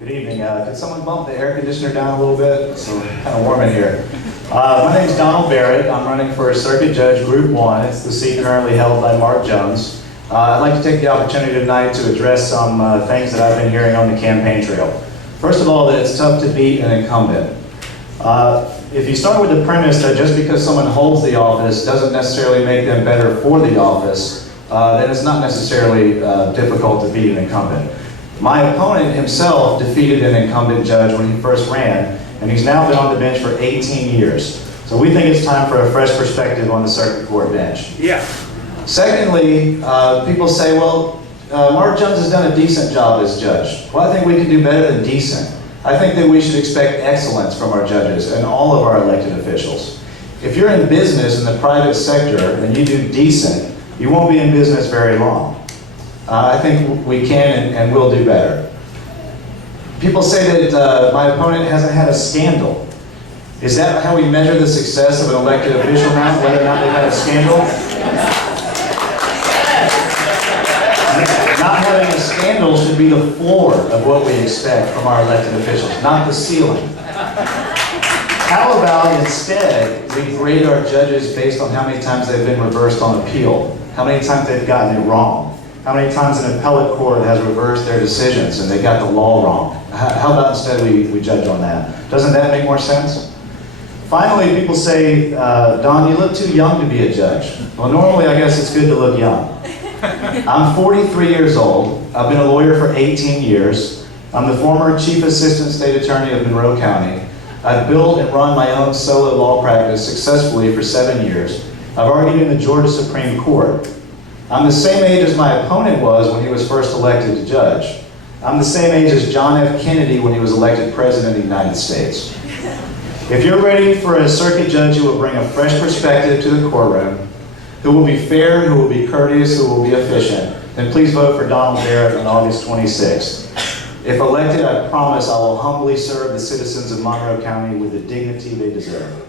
Good evening. Could someone bump the air conditioner down a little bit? It's kind of warm in here. My name is Donald Barrett. I'm running for Circuit Judge Group 1. It's the seat currently held by Mark Jones. I'd like to take the opportunity tonight to address some things that I've been hearing on the campaign trail. First of all, that it's tough to beat an incumbent. If you start with the premise that just because someone holds the office doesn't necessarily make them better for the office, then it's not necessarily difficult to beat an incumbent. My opponent himself defeated an incumbent judge when he first ran, and he's now been on the bench for 18 years. So we think it's time for a fresh perspective on the circuit court bench. Yeah. Secondly, people say, well, Mark Jones has done a decent job as judge. Well, I think we can do better than decent. I think that we should expect excellence from our judges and all of our elected officials. If you're in business in the private sector and you do decent, you won't be in business very long. I think we can and will do better. People say that my opponent hasn't had a scandal. Is that how we measure the success of an elected official now, whether or not they've had a scandal? Not having a scandal should be the floor of what we expect from our elected officials, not the ceiling. How about instead we grade our judges based on how many times they've been reversed on appeal, how many times they've gotten it wrong, how many times an appellate court has reversed their decisions and they got the law wrong. How about instead we judge on that? Doesn't that make more sense? Finally, people say, Don, you look too young to be a judge. Well, normally I guess it's good to look young. I'm 43 years old. I've been a lawyer for 18 years. I'm the former Chief Assistant State Attorney of Monroe County. I've built and run my own solo law practice successfully for 7 years. I've argued in the Georgia Supreme Court. I'm the same age as my opponent was when he was first elected to judge. I'm the same age as John F. Kennedy when he was elected President of the United States. If you're ready for a circuit judge who will bring a fresh perspective to the courtroom, who will be fair, who will be courteous, who will be efficient, then please vote for Donald Barrett on August 26th. If elected, I promise I will humbly serve the citizens of Monroe County with the dignity they deserve.